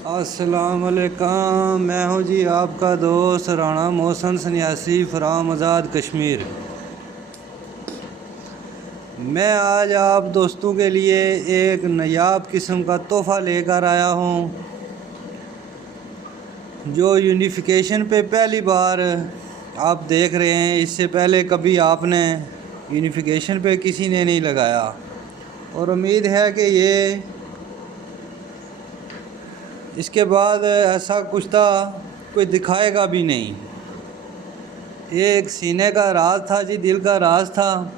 अस्सलाम वालेकुम। मैं हूँ जी आपका दोस्त राणा मोहसन सन्यासी फ्राम आज़ाद कश्मीर। मैं आज आप दोस्तों के लिए एक नायाब किस्म का तोहफ़ा लेकर आया हूँ जो यूनिफिकेशन पे पहली बार आप देख रहे हैं। इससे पहले कभी आपने यूनिफिकेशन पे किसी ने नहीं लगाया और उम्मीद है कि ये इसके बाद ऐसा कुछ था कोई दिखाएगा भी नहीं। ये एक सीने का राज था जी, दिल का राज था।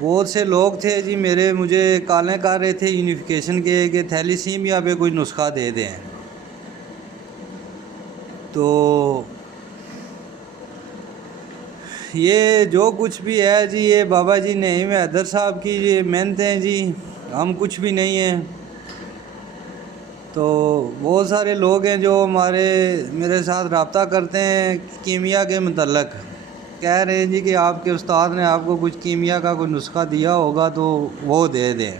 बहुत से लोग थे जी मुझे कॉलें कर रहे थे यूनिफिकेशन के कि थैलीसीमिया पे कोई नुस्खा दे दें। तो ये जो कुछ भी है जी ये बाबा जी नईम हैदर साहब की ये मेहनत हैं जी, हम कुछ भी नहीं हैं। तो बहुत सारे लोग हैं जो मेरे साथ रब्ता करते हैं कीमिया के मतलब, कह रहे हैं जी कि आपके उस्ताद ने आपको कुछ कीमिया का कोई नुस्खा दिया होगा तो वो दे दें।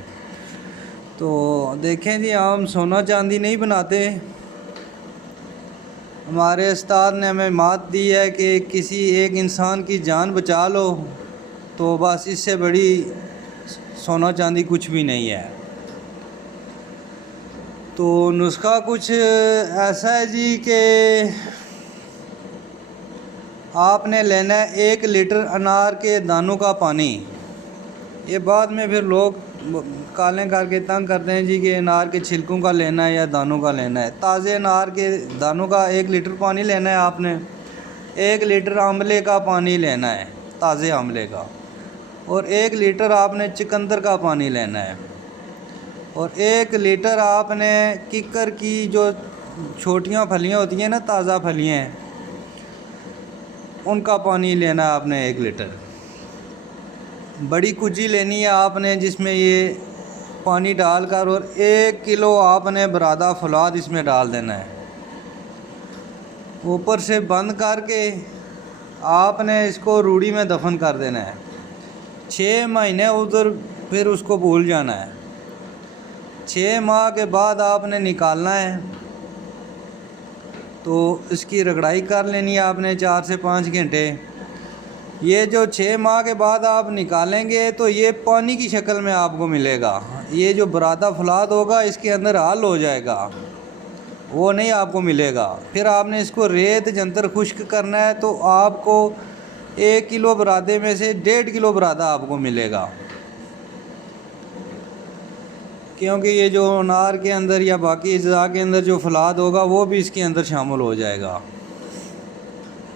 तो देखें जी, हम सोना चांदी नहीं बनाते। हमारे उस्ताद ने हमें मात दी है कि किसी एक इंसान की जान बचा लो तो बस इससे बड़ी सोना चांदी कुछ भी नहीं है। तो नुस्खा कुछ ऐसा है जी कि आपने लेना है 1 लीटर अनार के दानों का पानी। ये बाद में फिर लोग कालें करके तंग करते हैं जी कि अनार के छिलकों का लेना है या दानों का लेना है। ताज़े अनार के दानों का 1 लीटर पानी लेना है आपने। 1 लीटर आंवले का पानी लेना है, ताज़े आंवले का। और 1 लीटर आपने चुकंदर का पानी लेना है। और 1 लीटर आपने किक्कर की जो छोटियाँ फलियाँ होती हैं ना, ताज़ा फलियाँ, उनका पानी लेना है आपने 1 लीटर। बड़ी कुजी लेनी है आपने जिसमें ये पानी डालकर, और 1 किलो आपने बरादा फौलाद इसमें डाल देना है। ऊपर से बंद करके आपने इसको रूढ़ी में दफन कर देना है। 6 महीने उधर फिर उसको भूल जाना है। 6 माह के बाद आपने निकालना है। तो इसकी रगड़ाई कर लेनी है आपने 4 से 5 घंटे। ये जो 6 माह के बाद आप निकालेंगे तो ये पानी की शक्ल में आपको मिलेगा। ये जो बरादा फौलाद होगा इसके अंदर हाल हो जाएगा, वो नहीं आपको मिलेगा। फिर आपने इसको रेत जंतर खुश्क करना है तो आपको 1 किलो बरादे में से 1.5 किलो बरादा आपको मिलेगा, क्योंकि ये जो अनार के अंदर या बाकी अज़ा के अंदर जो फौलाद होगा वो भी इसके अंदर शामिल हो जाएगा।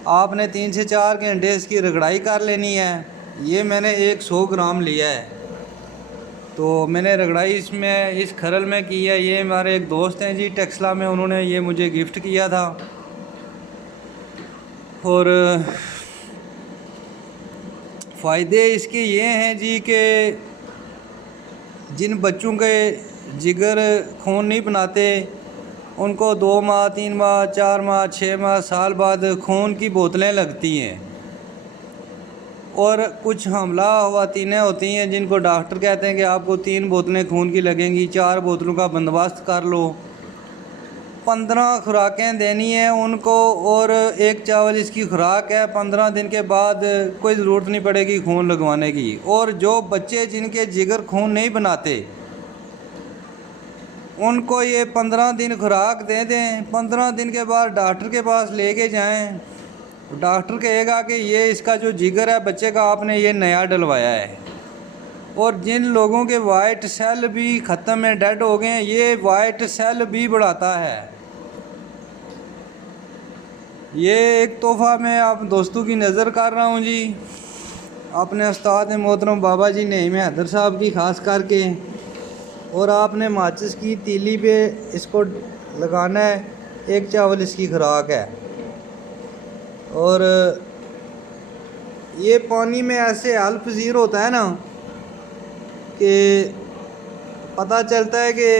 आपने 3 से 4 घंटे इसकी रगड़ाई कर लेनी है। ये मैंने 100 ग्राम लिया है तो मैंने रगड़ाई इसमें इस खरल में की है। ये हमारे एक दोस्त हैं जी टेक्सला में, उन्होंने ये मुझे गिफ्ट किया था। और फ़ायदे इसके ये हैं जी कि जिन बच्चों के जिगर खून नहीं बनाते उनको 2 माह 3 माह 4 माह 6 माह साल बाद खून की बोतलें लगती हैं। और कुछ हमला ख़वातीनें होती हैं जिनको डॉक्टर कहते हैं कि आपको 3 बोतलें खून की लगेंगी, 4 बोतलों का बंदोबस्त कर लो। 15 खुराकें देनी है उनको और 1 चावल इसकी खुराक है। 15 दिन के बाद कोई ज़रूरत नहीं पड़ेगी खून लगवाने की। और जो बच्चे जिनके जिगर खून नहीं बनाते उनको ये 15 दिन खुराक दे दें। 15 दिन के बाद डॉक्टर के पास लेके जाएं। डॉक्टर कहेगा कि ये इसका जो जिगर है बच्चे का आपने ये नया डलवाया है। और जिन लोगों के वाइट सेल भी ख़त्म है, डेड हो गए हैं, ये वाइट सेल भी बढ़ाता है। ये एक तोहफ़ा मैं आप दोस्तों की नज़र कर रहा हूँ जी, अपने उस्ताद मोहतरम बाबा जी नईम हैदर साहब की ख़ास करके। और आपने माचिस की तीली पे इसको लगाना है। 1 चावल इसकी खुराक है। और ये पानी में ऐसे अल्पज़ीर होता है ना कि पता चलता है कि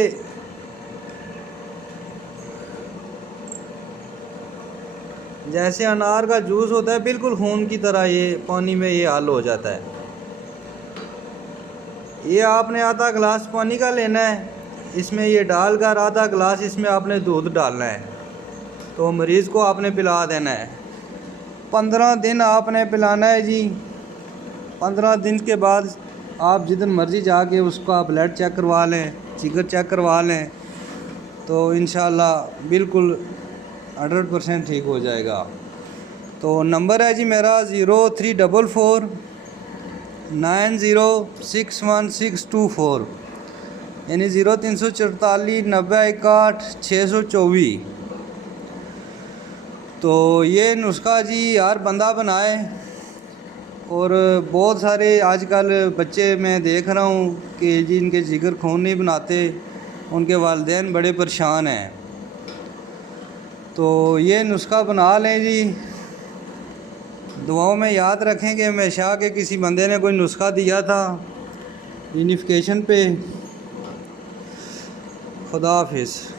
जैसे अनार का जूस होता है बिल्कुल खून की तरह ये पानी में ये हल हो जाता है। ये आपने आधा गिलास पानी का लेना है। इसमें ये डालकर आधा गिलास इसमें आपने दूध डालना है, तो मरीज़ को आपने पिला देना है। 15 दिन आपने पिलाना है जी। 15 दिन के बाद आप जिधर मर्ज़ी जाके उसका ब्लड चेक करवा लें, जिगर चेक करवा लें, तो इंशाल्लाह बिल्कुल 100% ठीक हो जाएगा। तो नंबर है जी मेरा 0344 9061 यानी 0344 9061 624। तो ये नुस्खा जी हर बंदा बनाए। और बहुत सारे आजकल बच्चे मैं देख रहा हूँ कि जिनके जिगर खून नहीं बनाते, उनके वालिदैन बड़े परेशान हैं। तो ये नुस्खा बना लें जी। दुआओं में याद रखें कि हमेशा के किसी बंदे ने कोई नुस्खा दिया था यूनिफिकेशन पे। खुदा हाफिज़।